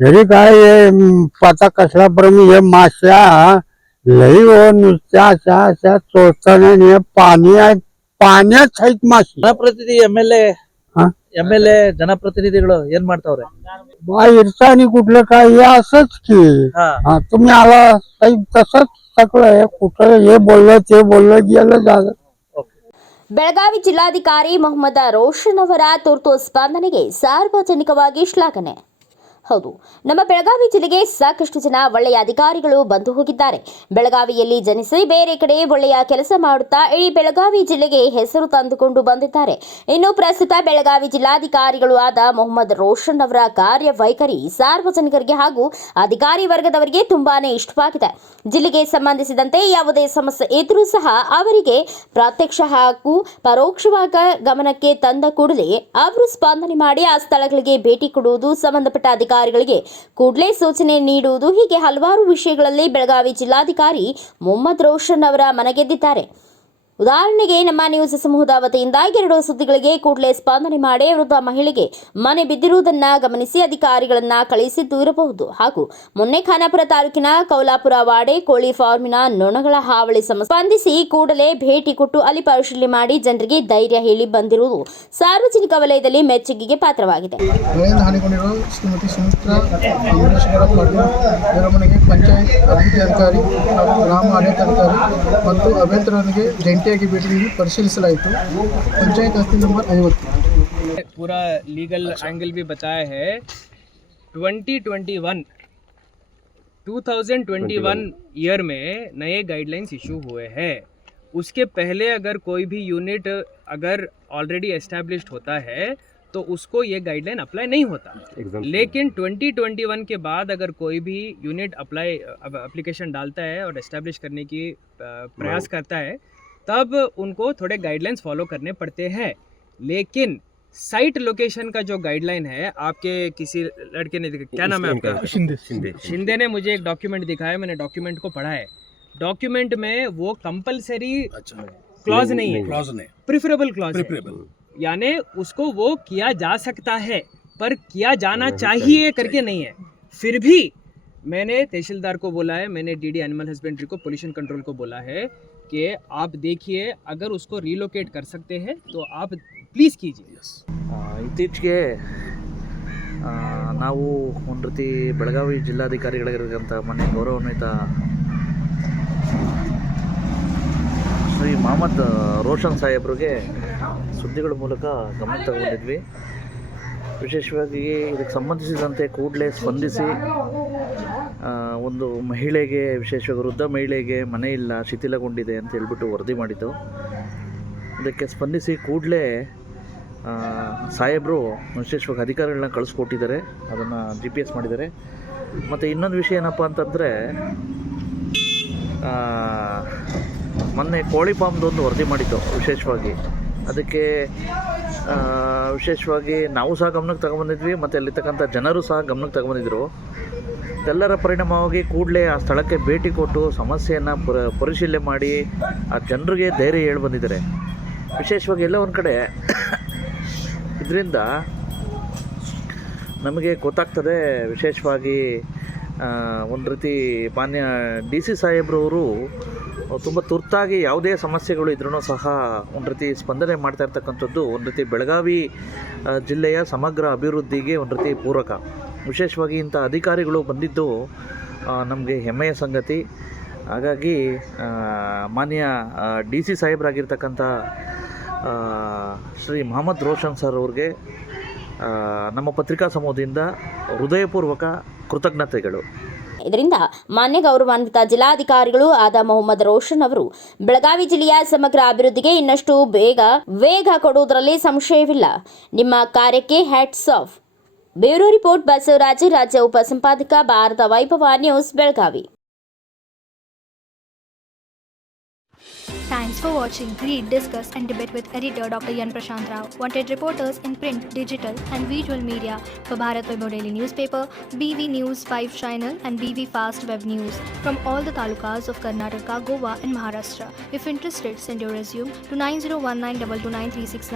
घरी काय पाता कसला पण हे माश्या लई हो नुसत्या अशा अशा चोचताना हे पाणी आहे पाण्यात आहेत मासे ಜನಪ್ರತಿನಿಧಿ हा ಎಂ ಎಲ್ ಎ ಜನಪ್ರತಿನಿಧಿಗಳು ಏನ್ ಮಾಡ್ತಾವ್ರೆ? बा इरसानी कुठलं काय हे असंच की हा हा तुम्ही आला साहेब तसंच सगळं हे कुठं हे बोललं ते बोललं गेलं झालं. ಬೆಳಗಾವಿ ಜಿಲ್ಲಾಧಿಕಾರಿ ಮೊಹಮ್ಮದ್ ರೋಷನ್ ಅವರ ತುರ್ತು ಸ್ಪಂದನೆಗೆ ಸಾರ್ವಜನಿಕವಾಗಿ ಶ್ಲಾಘನೆ. ಹೌದು, ನಮ್ಮ ಬೆಳಗಾವಿ ಜಿಲ್ಲೆಗೆ ಸಾಕಷ್ಟು ಜನ ಒಳ್ಳೆಯ ಅಧಿಕಾರಿಗಳು ಬಂದು ಹೋಗಿದ್ದಾರೆ. ಬೆಳಗಾವಿಯಲ್ಲಿ ಜನಿಸಿ ಬೇರೆ ಕಡೆ ಒಳ್ಳೆಯ ಕೆಲಸ ಮಾಡುತ್ತಾ ಇಡೀ ಬೆಳಗಾವಿ ಜಿಲ್ಲೆಗೆ ಹೆಸರು ತಂದುಕೊಂಡು ಬಂದಿದ್ದಾರೆ. ಇನ್ನು ಪ್ರಸ್ತುತ ಬೆಳಗಾವಿ ಜಿಲ್ಲಾಧಿಕಾರಿಗಳು ಆದ ಮೊಹಮ್ಮದ್ ರೋಷನ್ ಅವರ ಕಾರ್ಯವೈಖರಿ ಸಾರ್ವಜನಿಕರಿಗೆ ಹಾಗೂ ಅಧಿಕಾರಿ ವರ್ಗದವರಿಗೆ ತುಂಬಾನೇ ಇಷ್ಟವಾಗಿದೆ. ಜಿಲ್ಲೆಗೆ ಸಂಬಂಧಿಸಿದಂತೆ ಯಾವುದೇ ಸಮಸ್ಯೆ ಇದ್ರೂ ಸಹ ಅವರಿಗೆ ಪ್ರತ್ಯಕ್ಷ ಹಾಗೂ ಪರೋಕ್ಷವಾಗಿ ಗಮನಕ್ಕೆ ತಂದ ಕೂಡಲೇ ಅವರು ಸ್ಪಂದನೆ ಮಾಡಿ ಆ ಸ್ಥಳಗಳಿಗೆ ಭೇಟಿ ಕೊಡುವುದು, ಸಂಬಂಧಪಟ್ಟ ಅಧಿಕಾರಿಗಳಿಗೆ ಕೂಡಲೇ ಸೂಚನೆ ನೀಡುವುದು, ಹೀಗೆ ಹಲವಾರು ವಿಷಯಗಳಲ್ಲಿ ಬೆಳಗಾವಿ ಜಿಲ್ಲಾಧಿಕಾರಿ ಮೊಹಮ್ಮದ್ ರೋಷನ್ ಅವರ ಮನಗೆದ್ದಿದ್ದಾರೆ. ಉದಾಹರಣೆಗೆ ನಮ್ಮ ನ್ಯೂಸ್ ಸಮೂಹದ ವತಿಯಿಂದ 2 ಸುದ್ದಿಗಳಿಗೆ ಕೂಡಲೇ ಸ್ಪಂದನೆ ಮಾಡಿ ವೃದ್ಧ ಮಹಿಳೆಗೆ ಮನೆ ಬಿದ್ದಿರುವುದನ್ನು ಗಮನಿಸಿ ಅಧಿಕಾರಿಗಳನ್ನ ಕಳಿಸಿದ್ದು ಇರಬಹುದು. ಹಾಗೂ ಮೊನ್ನೆ ಖಾನಾಪುರ ತಾಲೂಕಿನ ಕೌಲಾಪುರ ವಾಡೆ ಕೋಳಿ ಫಾರ್ಮಿನ ನೊಣಗಳ ಹಾವಳಿ ಸ್ಪಂದಿಸಿ ಕೂಡಲೇ ಭೇಟಿ ಕೊಟ್ಟು ಅಲ್ಲಿ ಪರಿಶೀಲನೆ ಮಾಡಿ ಜನರಿಗೆ ಧೈರ್ಯ ಹೇಳಿ ಬಂದಿರುವುದು ಸಾರ್ವಜನಿಕ ವಲಯದಲ್ಲಿ ಮೆಚ್ಚುಗೆಗೆ ಪಾತ್ರವಾಗಿದೆ. ಹಾನಿಗೊಂಡಿರುವ ಶ್ರೀಮತಿ ಸುಮಿತ್ರಾ ಇವರ ಮನೆಗೆ ಪಂಚಾಯತ್ ಅಭಿವೃದ್ಧಿ ಅಧಿಕಾರಿ ಗ್ರಾಮ ಆಡಳಿತಾಧಿಕಾರಿ ಮತ್ತು ಅಭಿಯಂತರನಿಗೆ ಜಂಟಿಯಾಗಿ ಭೇಟಿ ನೀಡಿ ಪರಿಶೀಲಿಸಲಾಯಿತು. ಪಂಚಾಯತ್ ಆಸ್ತಿ ನಂಬರ್ 50 पूरा लीगल एंगल भी बताया है। 2021 ईयर में नए गाइडलाइंस इशू हुए हैं। उसके पहले अगर कोई भी यूनिट अगर ऑलरेडी एस्टैब्लिश्ड होता है तो उसको ये गाइडलाइन अप्लाई नहीं होता। लेकिन 2021 के बाद अगर कोई भी यूनिट एप्लीकेशन डालता है और एस्टैब्लिश करने की प्रयास करता है तब उनको थोड़े गाइडलाइंस फॉलो करने पड़ते हैं। लेकिन साइट लोकेशन का जो गाइडलाइन है, आपके किसी लड़के ने क्या नाम है आपका? शिंदे ने मुझे एक डॉक्यूमेंट दिखाया, मैंने डॉक्यूमेंट को पढ़ा है। डॉक्यूमेंट में वो कंपलसरी क्लॉज नहीं है, प्रेफरेबल क्लॉज है, यानी उसको वो किया जा सकता है पर किया जाना चाहिए करके नहीं है। फिर भी मैंने तहसीलदार को बोला है, मैंने डीडी एनिमल हस्बेंड्री को, पोल्यूशन कंट्रोल को बोला है कि आप देखिए अगर उसको रिलोकेट कर सकते हैं तो आप ಪ್ಲೀಸ್ ಕೀಜಿए। ಇತ್ತೀಚೆಗೆ ನಾವು ಒಂದು ರೀತಿ ಬೆಳಗಾವಿ ಜಿಲ್ಲಾಧಿಕಾರಿಗಳಿಗಿರ್ತಕ್ಕಂಥ ಮಾನ್ಯ ಗೌರವಾನ್ವಿತ ಶ್ರೀ ಮೊಹಮ್ಮದ್ ರೋಷನ್ ಸಾಹೇಬ್ರಿಗೆ ಸುದ್ದಿಗಳ ಮೂಲಕ ಗಮನ ತಗೊಂಡಿದ್ವಿ. ವಿಶೇಷವಾಗಿ ಇದಕ್ಕೆ ಸಂಬಂಧಿಸಿದಂತೆ ಕೂಡಲೇ ಸ್ಪಂದಿಸಿ ಒಂದು ಮಹಿಳೆಗೆ, ವಿಶೇಷವಾಗಿ ವೃದ್ಧ ಮಹಿಳೆಗೆ ಮನೆ ಇಲ್ಲ, ಶಿಥಿಲಗೊಂಡಿದೆ ಅಂತ ಹೇಳ್ಬಿಟ್ಟು ವರದಿ ಮಾಡಿದ್ದು. ಇದಕ್ಕೆ ಸ್ಪಂದಿಸಿ ಕೂಡಲೇ ಸಾಹೇಬರು ವಿಶೇಷವಾಗಿ ಅಧಿಕಾರಿಗಳನ್ನ ಕಳಿಸ್ಕೊಟ್ಟಿದ್ದಾರೆ, ಅದನ್ನು GPS ಮಾಡಿದ್ದಾರೆ. ಮತ್ತು ಇನ್ನೊಂದು ವಿಷಯ ಏನಪ್ಪ ಅಂತಂದರೆ, ಮೊನ್ನೆ ಕೋಳಿ ಫಾರ್ಮ್ದೊಂದು ವರದಿ ಮಾಡಿದ್ದು ವಿಶೇಷವಾಗಿ. ಅದಕ್ಕೆ ವಿಶೇಷವಾಗಿ ನಾವು ಸಹ ಗಮನಕ್ಕೆ ತಗೊಂಬಂದಿದ್ವಿ ಮತ್ತು ಅಲ್ಲಿರ್ತಕ್ಕಂಥ ಜನರು ಸಹ ಗಮನಕ್ಕೆ ತಗೊಂಬಂದಿದ್ರು. ಎಲ್ಲರ ಪರಿಣಾಮವಾಗಿ ಕೂಡಲೇ ಆ ಸ್ಥಳಕ್ಕೆ ಭೇಟಿ ಕೊಟ್ಟು ಸಮಸ್ಯೆಯನ್ನು ಪರಿಶೀಲನೆ ಮಾಡಿ ಆ ಜನರಿಗೆ ಧೈರ್ಯ ಹೇಳಿ ಬಂದಿದ್ದಾರೆ. ವಿಶೇಷವಾಗಿ ಎಲ್ಲ ಒಂದು ಕಡೆ ಇದರಿಂದ ನಮಗೆ ಗೊತ್ತಾಗ್ತದೆ. ವಿಶೇಷವಾಗಿ ಒಂದು ರೀತಿ ಮಾನ್ಯ DC ಸಾಹೇಬ್ರವರು ತುಂಬ ತುರ್ತಾಗಿ ಯಾವುದೇ ಸಮಸ್ಯೆಗಳು ಇದ್ರೂ ಸಹ ಒಂದು ರೀತಿ ಸ್ಪಂದನೆ ಮಾಡ್ತಾ ಇರ್ತಕ್ಕಂಥದ್ದು ಒಂದು ರೀತಿ ಬೆಳಗಾವಿ ಜಿಲ್ಲೆಯ ಸಮಗ್ರ ಅಭಿವೃದ್ಧಿಗೆ ಒಂದು ರೀತಿ ಪೂರಕ. ವಿಶೇಷವಾಗಿ ಇಂಥ ಅಧಿಕಾರಿಗಳು ಬಂದಿದ್ದು ನಮಗೆ ಹೆಮ್ಮೆಯ ಸಂಗತಿ. ಹಾಗಾಗಿ ಮಾನ್ಯ DC ಸಾಹೇಬರಾಗಿರ್ತಕ್ಕಂಥ ಶ್ರೀ ಮೊಹಮ್ಮದ್ ರೋಷನ್ ಸರ್ ಅವ್ರಿಗೆ ನಮ್ಮ ಪತ್ರಿಕಾ ಸಮೂಹದಿಂದ ಹೃದಯಪೂರ್ವಕ ಕೃತಜ್ಞತೆಗಳು. ಇದರಿಂದ ಮಾನ್ಯ ಗೌರವಾನ್ವಿತ ಜಿಲ್ಲಾಧಿಕಾರಿಗಳು ಆದ ಮೊಹಮ್ಮದ್ ರೋಷನ್ ಅವರು ಬೆಳಗಾವಿ ಜಿಲ್ಲೆಯ ಸಮಗ್ರ ಅಭಿವೃದ್ಧಿಗೆ ಇನ್ನಷ್ಟು ವೇಗ ಕೊಡುವುದರಲ್ಲಿ ಸಂಶಯವಿಲ್ಲ. ನಿಮ್ಮ ಕಾರ್ಯಕ್ಕೆ hats off. Bureau report, Basavaraja, ರಾಜ್ಯ ಉಪಸಂಪಾದಕ, Bharata Vaibhava news, Belagavi. Thanks for watching. Read, discuss and debate with editor Dr. Yan Prashant Rao. Wanted reporters in print, digital and visual media for Bharat Vaibhav Daily Newspaper, BV News 5 Channel and BV Fast Web News from all the talukas of Karnataka, Goa and Maharashtra. If interested, send your resume to 9019229369.